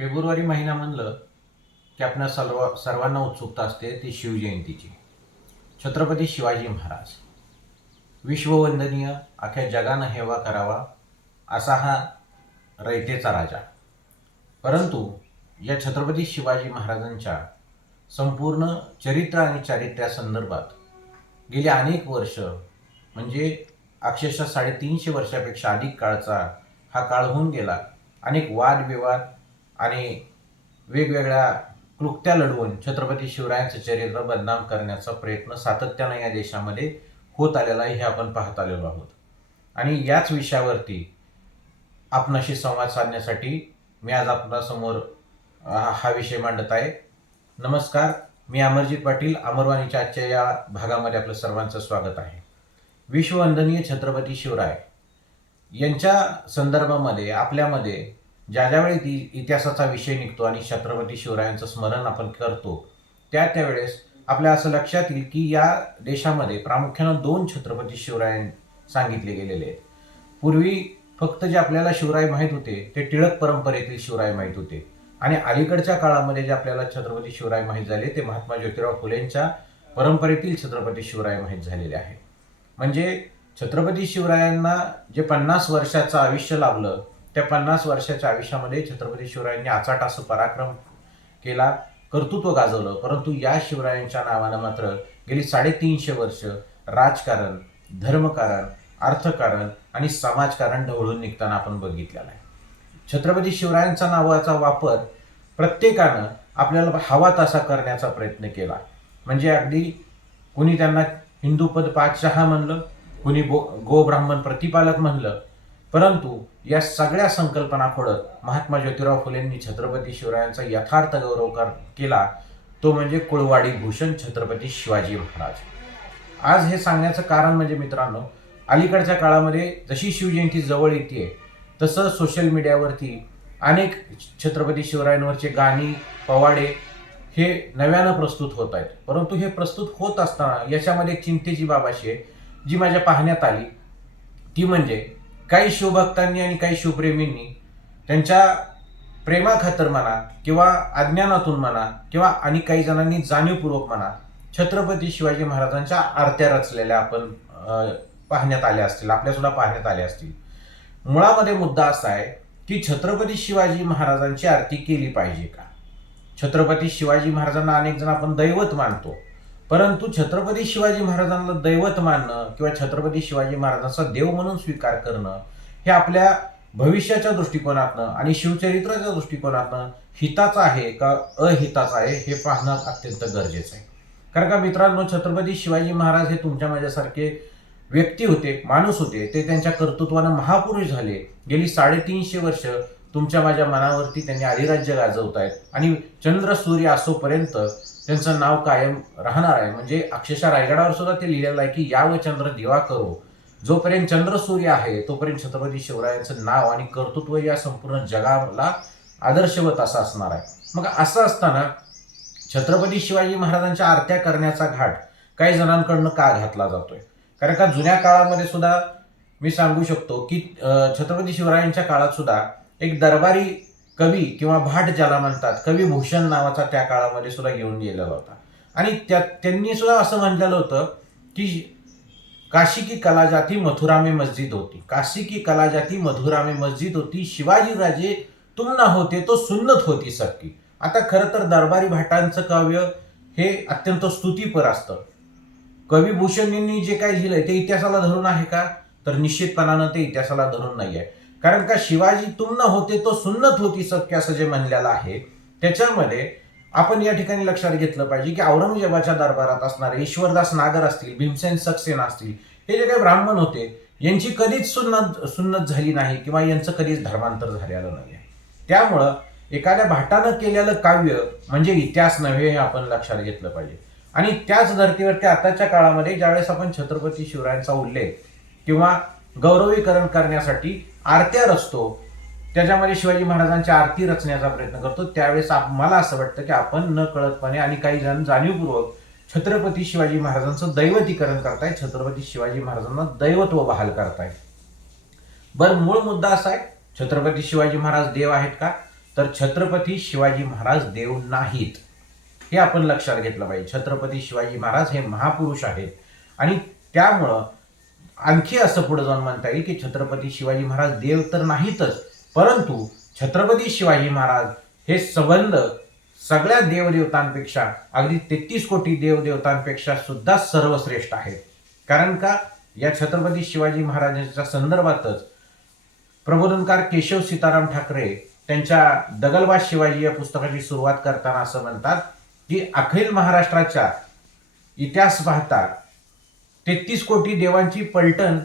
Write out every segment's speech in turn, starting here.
February महिना म्हणलं की आपल्या सर्वांना उत्सुकता असते ती शिवजयंतीची. छत्रपती शिवाजी महाराज विश्ववंदनीय, अख्ख्या जगानं हेवा करावा असा हा रयतेचा राजा. परंतु या छत्रपती शिवाजी महाराजांच्या संपूर्ण चरित्र आणि चारित्र्यासंदर्भात गेली अनेक वर्ष, म्हणजे अक्षरशः 350 वर्षापेक्षा अधिक काळचा हा काळ होऊन गेला. अनेक वादविवाद आणि वेगवेगळ्या क्लुप्त्या लढवून छत्रपती शिवरायांचं चरित्र बदनाम करण्याचा प्रयत्न सातत्यानं या देशामध्ये होत आलेला आहे, हे आपण पाहत आलेलो आहोत. आणि याच विषयावरती आपणाशी संवाद साधण्यासाठी मी आज आपणासमोर हा विषय मांडत आहे. नमस्कार, मी अमरजीत पाटील. अमरवाणीच्या आजच्या या भागामध्ये आपलं सर्वांचं स्वागत आहे. विश्ववंदनीय छत्रपती शिवराय यांच्या संदर्भामध्ये आपल्यामध्ये ज्यावेळी इतिहासाचा विषय निघतो आणि छत्रपती शिवरायांचं स्मरण आपण करतो, त्यावेळेस आपल्या असं लक्षात येईल की या देशामध्ये प्रामुख्यानं 2 छत्रपती शिवराय सांगितले गेलेले आहेत. पूर्वी फक्त जे आपल्याला शिवराय माहीत होते ते टिळक परंपरेतील शिवराय माहीत होते, आणि अलीकडच्या काळामध्ये जे आपल्याला छत्रपती शिवराय माहीत झाले ते महात्मा ज्योतिराव फुलेंच्या परंपरेतील छत्रपती शिवराय माहीत झालेले आहे. म्हणजे छत्रपती शिवरायांना जे 50 वर्षाचं आयुष्य लाभलं, त्या 50 वर्षाच्या आयुष्यामध्ये छत्रपती शिवरायांनी अचाट असं पराक्रम केला, कर्तृत्व गाजवलं. परंतु या शिवरायांच्या नावानं मात्र गेली 350 वर्ष राजकारण, धर्मकारण, अर्थकारण आणि समाजकारण ढवळून निघताना आपण बघितलेलं आहे. छत्रपती शिवरायांचा नावाचा वापर प्रत्येकानं आपल्याला हवा तसा करण्याचा प्रयत्न केला. म्हणजे अगदी कुणी त्यांना हिंदूपद पातशहा म्हणलं, कुणी गोब्राह्मण प्रतिपालक म्हणलं. परंतु या सगळ्या संकल्पना खोडत महात्मा ज्योतिराव फुलेंनी छत्रपती शिवरायांचा यथार्थ गौरव केला, तो म्हणजे कुळवाडी भूषण छत्रपती शिवाजी महाराज. आज हे सांगण्याचं कारण म्हणजे मित्रांनो, अलीकडच्या काळामध्ये जशी शिवजयंती जवळ येते तसं सोशल मीडियावरती अनेक छत्रपती शिवरायांवरचे गाणी, पवाडे हे नव्यानं प्रस्तुत होत आहेत. परंतु हे प्रस्तुत होत असताना याच्यामध्ये एक चिंतेची बाब अशी आहे जी माझ्या पाहण्यात आली, ती म्हणजे काही शिवभक्तांनी आणि काही शिवप्रेमींनी त्यांच्या प्रेमाखातर म्हणा किंवा अज्ञानातून म्हणा किंवा आणि काही जणांनी जाणीवपूर्वक म्हणा छत्रपती शिवाजी महाराजांच्या आरत्या रचलेल्या आपण पाहण्यात आल्या असतील, आपल्यासुद्धा पाहण्यात आल्या असतील. मुळामध्ये मुद्दा असा आहे की छत्रपती शिवाजी महाराजांची आरती केली पाहिजे का? छत्रपती शिवाजी महाराजांना अनेक जण आपण दैवत मानतो, परंतु छत्रपती शिवाजी महाराजांना दैवत मानणं किंवा छत्रपती शिवाजी महाराजांचा देव म्हणून स्वीकार करणं हे आपल्या भविष्याच्या दृष्टिकोनातनं आणि शिवचरित्राच्या दृष्टिकोनातनं हिताचं आहे का अहिताचं आहे हे पाहणं अत्यंत गरजेचं आहे. कारण का मित्रांनो, छत्रपती शिवाजी महाराज हे तुमच्या माझ्यासारखे व्यक्ती होते, माणूस होते. ते त्यांच्या कर्तृत्वानं महापुरुष झाले. गेली 350 वर्ष तुमच्या माझ्या मनावरती त्यांनी अधिराज्य गाजवत आहेत आणि चंद्र सूर्य असोपर्यंत त्यांचं नाव कायम राहणार आहे. म्हणजे अक्षरशः रायगडावर सुद्धा ते लिहिलेलं आहे की याव चंद्र दिवा करो. जोपर्यंत चंद्र सूर्य आहे तोपर्यंत छत्रपती शिवरायांचं नाव आणि कर्तृत्व या संपूर्ण जगाला आदर्शवत असं असणार आहे. मग असं असताना छत्रपती शिवाजी महाराजांच्या आरत्या करण्याचा घाट काही जणांकडनं का घातला जातोय? कारण का जुन्या काळामध्ये सुद्धा मी सांगू शकतो की छत्रपती शिवरायांच्या काळात सुद्धा एक दरबारी कवी किंवा भाट ज्याला म्हणतात, कवी भूषण नावाचा त्या काळामध्ये सुद्धा घेऊन गेलेला होता. आणि त्यांनी सुद्धा असं म्हटलेलं होतं की काशी की कला जाती मथुरा में मस्जिद होती, काशी की कला जाती मथुरा में मस्जिद होती, शिवाजी राजे तुम ना होते तो सुन्नत होती सबकी. आता खरं तर दरबारी भाटांचं काव्य हे अत्यंत स्तुतीपर असतं. कवी भूषणांनी जे काही लिहिलंय ते इतिहासाला धरून आहे का? तर निश्चितपणानं ते इतिहासाला धरून नाही आहे. कारण का शिवाजी तुम न होते तो सुन्नत होती सबकी असं जे म्हणलेलं आहे, त्याच्यामध्ये आपण या ठिकाणी लक्षात घेतलं पाहिजे की औरंगजेबाच्या दरबारात असणारे ईश्वरदास नागर असतील, भीमसेन सक्सेना असतील, हे जे काही ब्राह्मण होते यांची कधीच सुन्नत झाली नाही किंवा यांचं कधीच धर्मांतर झालेलं नाही आहे. त्यामुळं एखाद्या भाटानं केलेलं काव्य म्हणजे इतिहास नव्हे हे आपण लक्षात घेतलं पाहिजे. आणि त्याच धर्तीवरती आताच्या काळामध्ये ज्यावेळेस आपण छत्रपती शिवरायांचा उल्लेख किंवा गौरवीकरण करण्यासाठी आरत्या रचतो, त्याच्यामध्ये शिवाजी महाराजांची आरती रचण्याचा प्रयत्न करतो, त्यावेळेस मला असं वाटतं की आपण न कळतपणे आणि काही जण जाणीवपूर्वक छत्रपती शिवाजी महाराजांचं दैवतीकरण करताय, छत्रपती शिवाजी महाराजांना दैवत्व बहाल करताय. बरं, मूळ मुद्दा असा आहे, छत्रपती शिवाजी महाराज देव आहेत का? तर छत्रपती शिवाजी महाराज देव नाहीत, हे आपण लक्षात घेतलं पाहिजे. छत्रपती शिवाजी महाराज हे महापुरुष आहेत आणि त्यामुळं आणखी असं पुढे जाऊन म्हणता येईल की छत्रपती शिवाजी महाराज देव तर नाहीतच, परंतु छत्रपती शिवाजी महाराज हे संबंध सगळ्या देवदेवतांपेक्षा, अगदी 33 कोटी देवदेवतांपेक्षा सुद्धा सर्वश्रेष्ठ आहेत. कारण का, या छत्रपती शिवाजी महाराजांच्या संदर्भातच प्रबोधनकार केशव सीताराम ठाकरे त्यांच्या दगलबाज शिवाजी या पुस्तकाची सुरुवात करताना असं म्हणतात की अखिल महाराष्ट्राच्या इतिहास पाहता 33 कोटी देवांची पलटण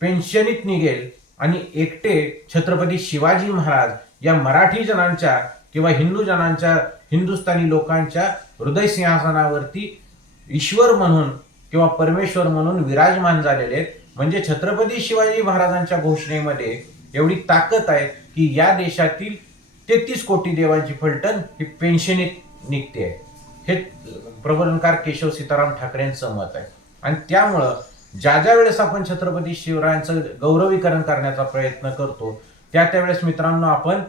पेन्शनीत निघेल आणि एकटे छत्रपती शिवाजी महाराज या मराठी जनांच्या किंवा हिंदू जनांच्या, हिंदुस्थानी लोकांच्या हृदय सिंहासनावरती ईश्वर म्हणून किंवा परमेश्वर म्हणून विराजमान झालेले आहेत. म्हणजे छत्रपती शिवाजी महाराजांच्या घोषणेमध्ये एवढी ताकद आहे की या देशातील 33 कोटी देवांची फलटण ही पेन्शनीत निघते. हे प्रबोधनकार केशव सीताराम ठाकरेंचं मत आहे. आणि त्यामुळं ज्या वेळेस आपण छत्रपती शिवरायांचं गौरवीकरण करण्याचा प्रयत्न करतो त्यावेळेस मित्रांनो आपण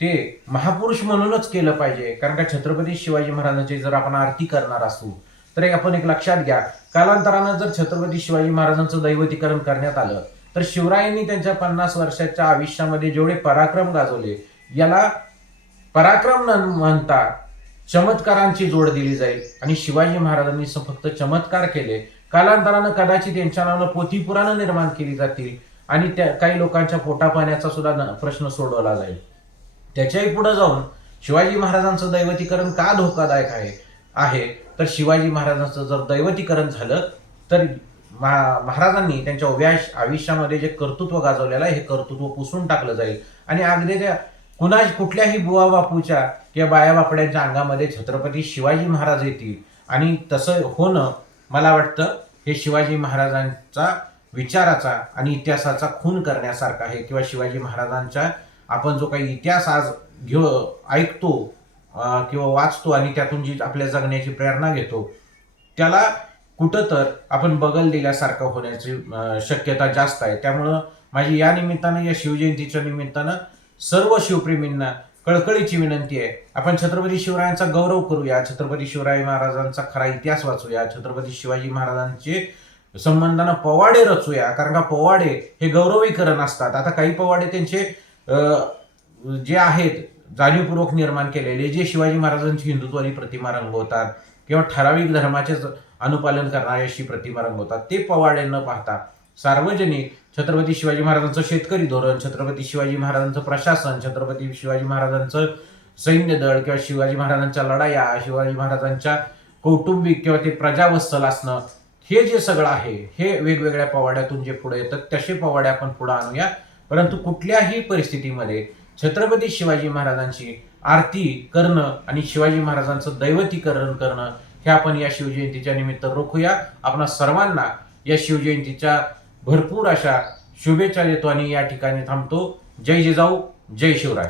ते महापुरुष म्हणूनच केलं पाहिजे. कारण का छत्रपती शिवाजी महाराजांची जर आपण आरती करणार असू तर आपण एक लक्षात घ्या, कालांतरानं जर छत्रपती शिवाजी महाराजांचं दैवतीकरण करण्यात आलं तर शिवरायांनी त्यांच्या 50 वर्षाच्या आयुष्यामध्ये जेवढे पराक्रम गाजवले, याला पराक्रम न म्हणता चमत्कारांची जोड दिली जाईल. आणि शिवाजी महाराजांनी फक्त चमत्कार केले, कालांतरानं कदाचित यांच्या नावानं पोथी पुराणं निर्माण केली जातील आणि त्या काही लोकांच्या पोटापाण्याचा सुद्धा प्रश्न सोडवला जाईल. त्याच्याही पुढे जाऊन शिवाजी महाराजांचं दैवतीकरण का धोकादायक आहे तर शिवाजी महाराजांचं जर दैवतीकरण झालं तर महाराजांनी त्यांच्या उभ्या आयुष्यामध्ये जे कर्तृत्व गाजवलेलं आहे हे कर्तृत्व पुसून टाकलं जाईल आणि अगदी त्या कुठल्याही बुवा बापूच्या किंवा बाया बापड्यांच्या अंगामध्ये छत्रपती शिवाजी महाराज येतील. आणि तसं होणं मला वाटतं हे शिवाजी महाराजांचा विचाराचा आणि इतिहासाचा खून करण्यासारखा आहे. किंवा शिवाजी महाराजांच्या आपण जो काही इतिहास आज ऐकतो किंवा वाचतो आणि त्यातून जी आपल्या जगण्याची प्रेरणा घेतो त्याला कुठं तर आपण बगल दिल्यासारखं होण्याची शक्यता जास्त आहे. त्यामुळं माझी या निमित्तानं, या शिवजयंतीच्या निमित्तानं सर्व शिवप्रेमींना कळकळीची विनंती आहे, आपण छत्रपती शिवरायांचा गौरव करूया, छत्रपती शिवराय महाराजांचा खरा इतिहास वाचूया, छत्रपती शिवाजी महाराजांचे संबंधानं पवाडे रचूया. कारण का पवाडे हे गौरवीकरण असतात. आता काही पवाडे त्यांचे जे आहेत जाणीवपूर्वक निर्माण केलेले, जे शिवाजी महाराजांची हिंदुत्वादी प्रतिमा रंगवतात किंवा ठराविक धर्माचे अनुपालन करणारी अशी प्रतिमा रंगवतात, ते पवाडे न पाहता सार्वजनिक छत्रपती शिवाजी महाराजांचं शेतकरी धोरण, छत्रपती शिवाजी महाराजांचं प्रशासन, छत्रपती शिवाजी महाराजांचं सैन्य दळ किंवा शिवाजी महाराजांच्या लढाया, शिवाजी महाराजांच्या कौटुंबिक किंवा ते प्रजावत्सल असणं, हे जे सगळं आहे हे वेगवेगळ्या पवाड्यातून जे पुढे येतात तसे पवाडे आपण पुढे आणूया. परंतु कुठल्याही परिस्थितीमध्ये छत्रपती शिवाजी महाराजांची आरती करणं आणि शिवाजी महाराजांचं दैवतीकरण करणं हे आपण या शिवजयंतीच्या निमित्त रोखूया. आपणा सर्वांना या शिवजयंतीच्या भरपूर अशा शुभेच्छा देतो आणि या ठिकाणी थांबतो. जय जिजाऊ, जय शिवराय.